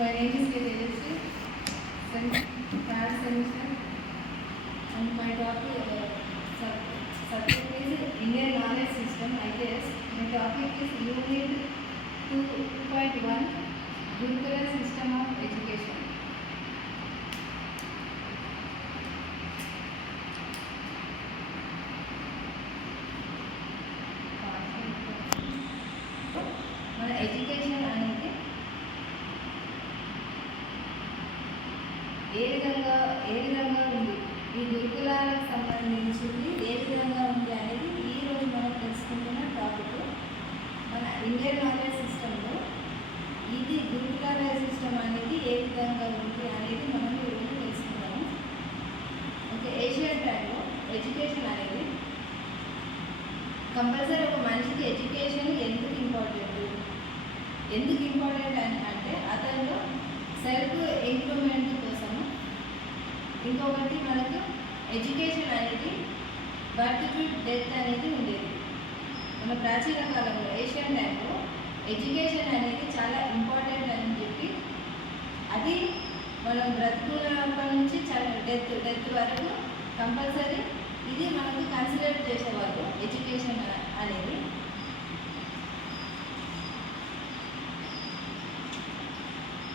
My name is Vedashree, third semester, and my topic subject is Indian Knowledge System. I guess my topic is Unit 2.1 Gurukula System of Education. మన education అనేది ఏ విధంగా ఉంది, ఈ గురుకులాలకు సంబంధించింది ఏ విధంగా ఉంది అనేది ఈరోజు మనం తెలుసుకుంటున్న టాపిక్. మన ఇండియన్ నాలెడ్జ్ సిస్టంలో ఇది గురుకులాల సిస్టమ్ అనేది ఏ విధంగా ఉంది అనేది మనం ఈరోజు తెలుసుకుంటాము. ఓకే, ఏషియన్ టైంలో ఎడ్యుకేషన్ అనేది కంపల్సరీ ఒక మనిషికి ఎడ్యుకేషన్ ఎందుకు ఇంపార్టెంట్ అంటే అతనిలో సెల్ఫ్ ఇంప్రూవ్మెంట్ కోసము. ఇంకొకటి మనకు ఎడ్యుకేషన్ అనేది బర్త్ టు డెత్ అనేది ఉండేది. మన ప్రాచీన కాలంలో ఏషియన్ టైంలో ఎడ్యుకేషన్ అనేది చాలా ఇంపార్టెంట్ అని చెప్పి అది మనం బ్రతుకున్నప్పటి నుంచి చాలా డెత్ వరకు కంపల్సరీ ఇది మనకు కన్సిడర్ చేసేవాళ్ళు ఎడ్యుకేషన్ అనేది.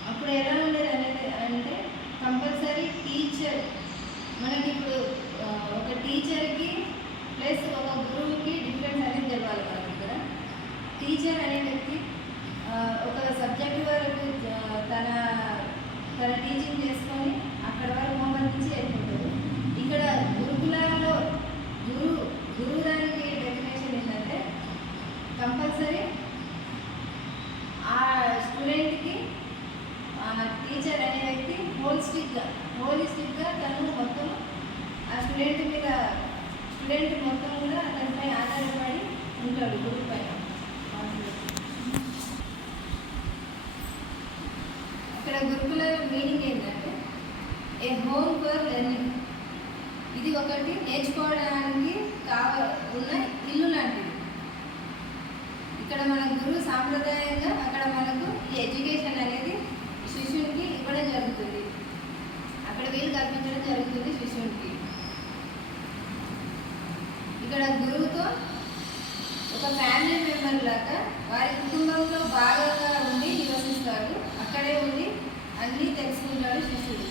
అప్పుడు ఎలా ఉండేది అనేది అంటే కంపల్సరీ టీచర్, మనకి ఇప్పుడు ఒక టీచర్కి ప్లస్ ఒక గురువుకి డిఫరెన్స్ అనేది తెలవాలి. మనకి ఇక్కడ టీచర్ అనే వ్యక్తి ఒక సబ్జెక్ట్ వరకు తన టీచింగ్ చేసుకొని అక్కడ వరకు హోంవర్క్ నుంచి వెళ్ళిపోతారు. ఇక్కడ గురుకులాల్లో గురువు దానికి డెఫినేషన్ ఏంటంటే కంపల్సరీ ఆ స్టూడెంట్కి టీచర్ అనే వ్యక్తి హోలిస్టిక్గా తను మొత్తం ఆ స్టూడెంట్ మొత్తం కూడా అతనిపై ఆధారపడి ఉంటాడు గురువు పైన. ఇక్కడ గురుకుల మీనింగ్ ఏంటంటే ఏ హోమ్ ఫర్ లెర్నింగ్. ఇది ఒకటి నేర్చుకోవడానికి ఉన్న ఇల్లు లాంటిది. ఇక్కడ మన గురువు సాంప్రదాయంగా అక్కడ మనకు ఈ ఎడ్యుకేషన్ అనేది శిష్యునికి ఇవ్వడం జరుగుతుంది, అక్కడ వీలు కల్పించడం జరుగుతుంది శిష్యునికి. ఇక్కడ గురువుతో ఒక ఫ్యామిలీ మెంబర్ లాగా వారి కుటుంబంలో భాగంగా ఉండి నివసిస్తాడు, అక్కడే ఉండి అన్నీ తెలుసుకుంటాడు శిష్యుడు.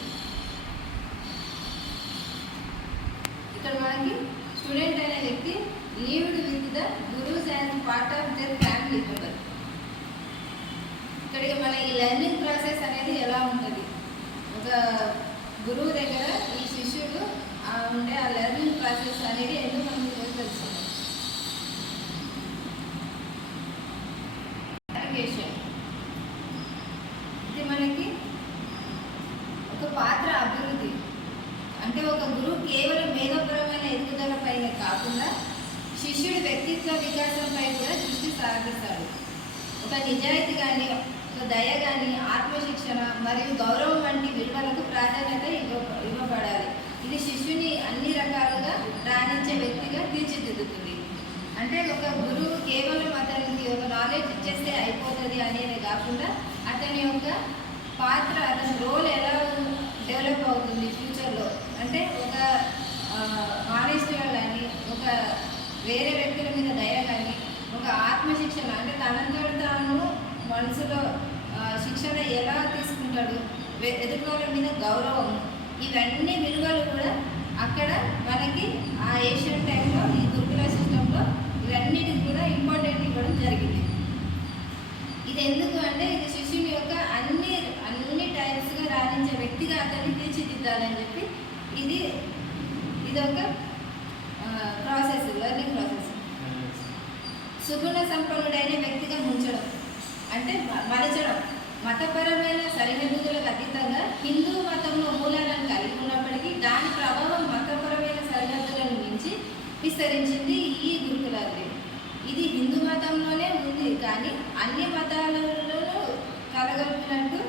ఇక్కడ మనకి స్టూడెంట్ అనే వ్యక్తి లీవ్డ్ with the gurus and part of their family member. ఇక్కడికి మన ఈ లెర్నింగ్ ప్రాసెస్ అనేది ఎలా ఉంటుంది, ఒక గురువు దగ్గర ఈ శిష్యుడు ఉండే ఆ లెర్నింగ్ ప్రాసెస్ అనేది ఎందుకు మనకి ఈరోజు తెలుస్తుంది. ఎడ్యుకేషన్ ఇది మనకి ఒక పాత్ర అభివృద్ధి అంటే ఒక గురువు కేవలం మేధోపరమైన ఎదుగుదలపైనే కాకుండా శిష్యుడి వ్యక్తిత్వ వికాసంపై కూడా దృష్టి సాగిస్తాడు. ఒక నిజాయితీ కానీ, ఒక దయ కానీ, ఆత్మశిక్షణ మరియు గౌరవం వంటి విలువలకు ప్రాధాన్యత ఇవ్వబడాలి. ఇది శిష్యుని అన్ని రకాలుగా రాణించే వ్యక్తిగా తీర్చిదిద్దుతుంది. అంటే ఒక గురువు కేవలం అతనికి ఒక నాలెడ్జ్ ఇచ్చేస్తే అయిపోతుంది అనేది కాకుండా అతని యొక్క పాత్ర, అతని రోల్ ఎలా డెవలప్ అవుతుంది ఫ్యూచర్లో, అంటే ఒక ఆనెస్ట్గా కానీ, ఒక వేరే వ్యక్తుల మీద దయ కానీ, ఒక ఆత్మశిక్షణ అంటే తనంతట తాను మనసులో శిక్షణ ఎలా తీసుకుంటాడు, ఎదుర్కోవడం మీద గౌరవం, ఇవన్నీ విలువలు కూడా అక్కడ మనకి ఆ ఏషియన్ టైంలో ఈ గురుకుల సిస్టంలో ఇవన్నిటికి కూడా ఇంపార్టెంట్ ఇవ్వడం జరిగింది. ఇది ఎందుకు అంటే ఇది శిష్యుని యొక్క అన్ని టైప్స్గా రాణించే వ్యక్తిగా అతన్ని తీర్చిదిద్దాలని చెప్పి ఇది ఒక ప్రాసెస్, లెర్నింగ్ ప్రాసెస్. సుగుణ సంపన్నుడైన వ్యక్తిగా ఉంచడం అంటే మలచడం. మతపరమైన సరిహద్దులకు అతీతంగా హిందూ మతంలో మూలాలను కలిగి ఉన్నప్పటికీ దాని ప్రభావం మతపరమైన సరిహద్దులను మించి విస్తరించింది ఈ గురుకులాది. ఇది హిందూ మతంలోనే ఉంది కానీ అన్ని మతాలలోనూ కలగలిపినట్టు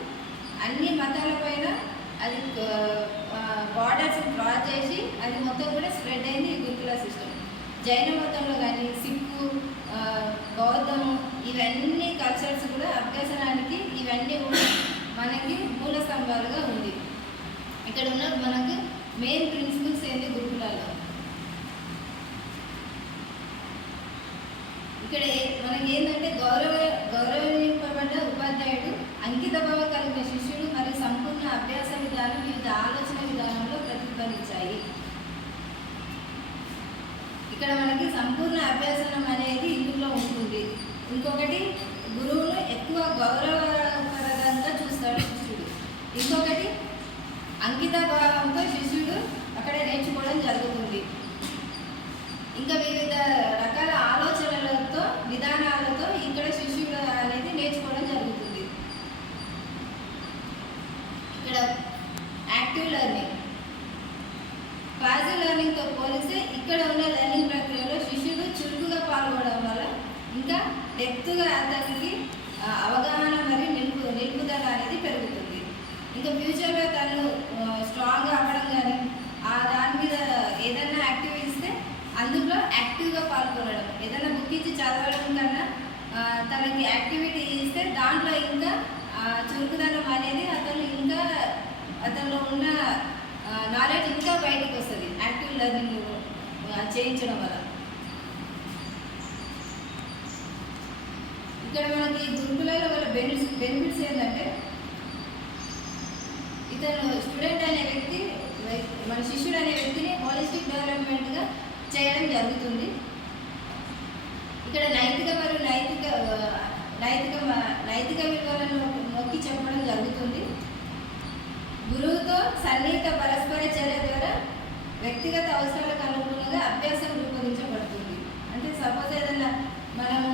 అన్ని మతాలపైన అది బార్డర్స్ క్రాస్ చేసి అది మొత్తం కూడా స్ప్రెడ్ అయింది ఈ గురుకుల సిస్టమ్. జైన మతంలో కానీ, సిక్కు, బౌద్ధము, ఇవన్నీ కల్చర్స్ కూడా అభ్యసనానికి ఇవన్నీ కూడా మనకి మూల స్తంభాలుగా ఉంది. ఇక్కడ ఉన్న మనకు మెయిన్ ప్రిన్సిపల్స్ ఏంటి గురుకులాల్లో, ఇక్కడ మనకి ఏంటంటే గౌరవింపబడ్డ ఉపాధ్యాయుడు, అంకిత భావ కలిగిన శిష్యుడు మరియు సంపూర్ణ అభ్యాస విధానం వివిధ ఆలోచన విధానంలో ప్రతిఫలించాయి. ఇక్కడ మనకి సంపూర్ణ అభ్యాసనం అనేది ఇందులో ఉంటుంది. ఇంకొకటి గురువును ఎక్కువ గౌరవప్రదంగా చూస్తాడు శిష్యుడు. ఇంకొకటి అంకిత భావంతో శిష్యుడు అక్కడ నేర్చుకోవడం జరుగుతుంది. ఇంకా వివిధ రకాల ఆలోచనలతో విధానాలతో ఇక్కడ శిష్యుడు అనేది నేర్చుకోవడం జరుగుతుంది. ఇక్కడ యాక్టివ్ లెర్నింగ్, పాజిటివ్ లెర్నింగ్తో పోలిస్తే ఇక్కడ ఉన్న లెర్నింగ్ ప్రక్రియలో శిష్యుడు చురుకుగా పాల్గొనడం వల్ల ఇంకా డెప్త్గా అతనికి అవగాహన మరియు నిలుపుదల అనేది పెరుగుతుంది. ఇంకా ఫ్యూచర్లో తను స్ట్రాంగ్గా అవ్వడం కానీ దాని మీద ఏదైనా యాక్టివిటీ ఇస్తే అందులో యాక్టివ్గా పాల్గొనడం, ఏదైనా బుక్ ఇచ్చి చదవడం కన్నా తనకి యాక్టివిటీ ఇస్తే దాంట్లో ఇంకా చురుకుదనం అనేది అతనిలో ఉన్న నాలెడ్జ్ ఇంకా బయటకు వస్తుంది యాక్టివ్ లెర్నింగ్ చేయించడం వల్ల. ఇక్కడ మనకి గురుకులలో వల్ల బెనిఫిట్స్ ఏంటంటే ఇతను స్టూడెంట్ అనే వ్యక్తి, మన శిష్యుడు అనే వ్యక్తిని హోలిస్టిక్ డెవలప్మెంట్గా చేయడం జరుగుతుంది. ఇక్కడ నైతిక మరియు నైతిక విలువలను నొక్కి చెప్పడం జరుగుతుంది. గురువుతో సన్నిహిత పరస్పర చర్య ద్వారా వ్యక్తిగత అవసరాలకు అనుగుణంగా అభ్యాసం రూపొందించబడుతుంది. అంటే సపోజ్ ఏదైనా మనము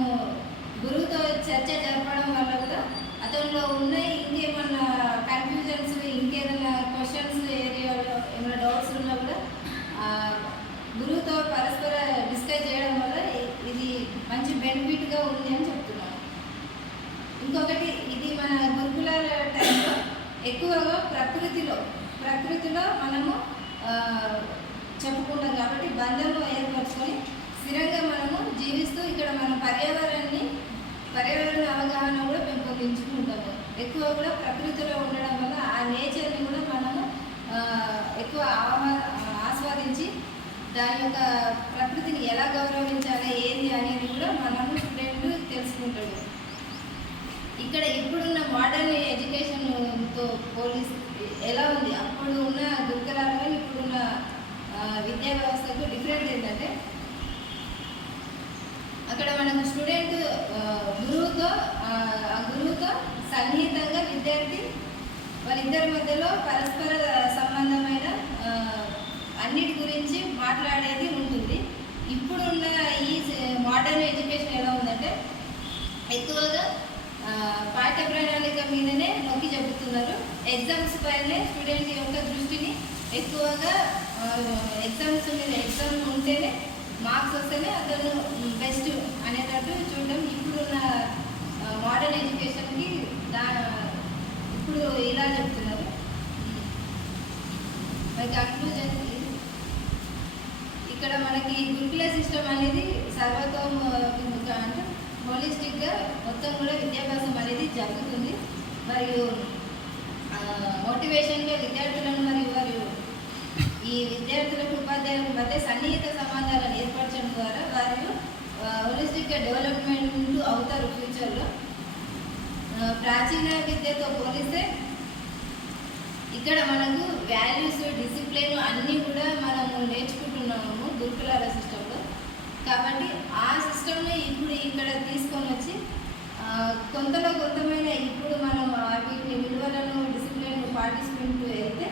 గురువుతో చర్చ జరపడం వల్ల కూడా అతనిలో ఉన్న ఇంకేమన్నా కన్ఫ్యూజన్స్, ఇంకేదైనా క్వశ్చన్స్ ఏరియాలో ఏమైనా డౌట్స్ ఉన్నా కూడా గురువుతో పరస్పర డిస్కస్ చేయడం వల్ల ఇది మంచి బెనిఫిట్గా ఉంది అని చెప్తున్నాను. ఇంకొకటి ఇది మన గురుకులాల టైంలో ఎక్కువగా ప్రకృతిలో మనము చెప్పుకుంటాం కాబట్టి బంధాలు ఏర్పరచుకొని స్థిరంగా మనము జీవిస్తూ ఇక్కడ మన పర్యావరణ అవగాహన కూడా పెంపొందించుకుంటాము. ఎక్కువ కూడా ప్రకృతిలో ఉండడం వల్ల ఆ నేచర్ని కూడా మనము ఎక్కువ ఆస్వాదించి దాని యొక్క ప్రకృతిని ఎలా గౌరవించాలి ఏంది అనేది కూడా మనము స్టూడెంట్ తెలుసుకుంటాడు. ఇక్కడ ఇప్పుడున్న మోడర్న్ ఎడ్యుకేషన్తో పోలీస్ ఎలా ఉంది, అప్పుడు ఉన్న గురుకులాలు ఇప్పుడున్న విద్యా వ్యవస్థకు డిఫరెంట్ ఏంటంటే అక్కడ మనకు స్టూడెంట్ గురువుతో సన్నిహితంగా విద్యార్థి వాళ్ళిద్దరి మధ్యలో పరస్పర సంబంధమైన అన్నిటి గురించి మాట్లాడేది ఉంటుంది. ఇప్పుడున్న ఈ మోడర్న్ ఎడ్యుకేషన్ ఎలా ఉందంటే ఎక్కువగా పాఠ్య ప్రణాళిక మీదనే నొక్కి చెబుతున్నారు. ఎగ్జామ్స్ పైనే స్టూడెంట్ యొక్క దృష్టిని ఎక్కువగా ఎగ్జామ్ ఉంటేనే మార్క్స్ వస్తేనే అతను బెస్ట్ అనేటట్టు చూడడం ఇప్పుడున్న మోడర్న్ ఎడ్యుకేషన్కి ఇప్పుడు ఇలా చెప్తున్నారు. మరి కన్క్లూజన్ ఇక్కడ మనకి గురుకుల సిస్టమ్ అనేది సర్వతోముఖంగా అంటే హోలిస్టిక్గా మొత్తం కూడా విద్యాభ్యాసం అనేది జరుగుతుంది. మరియు మోటివేషన్గా విద్యార్థులను మరియు ఈ విద్యార్థులకు ఉపాధ్యాయుల మధ్య సన్నిహిత సంబంధాలను ఏర్పరచడం ద్వారా వారు హోలిస్టిక్గా డెవలప్మెంట్ అవుతారు ఫ్యూచర్లో. ప్రాచీన విద్యతో పోలిస్తే ఇక్కడ మనకు వాల్యూస్, డిసిప్లిన్ అన్నీ కూడా మనము నేర్చుకుంటున్నాము గురుకులాల సిస్టంలో. కాబట్టి ఆ సిస్టమ్ని ఇప్పుడు ఇక్కడ తీసుకొని వచ్చి కొంతమైన ఇప్పుడు మనం వీటిని విలువలను, డిసిప్లిన్ పాటించుకుంటూ వెళ్తే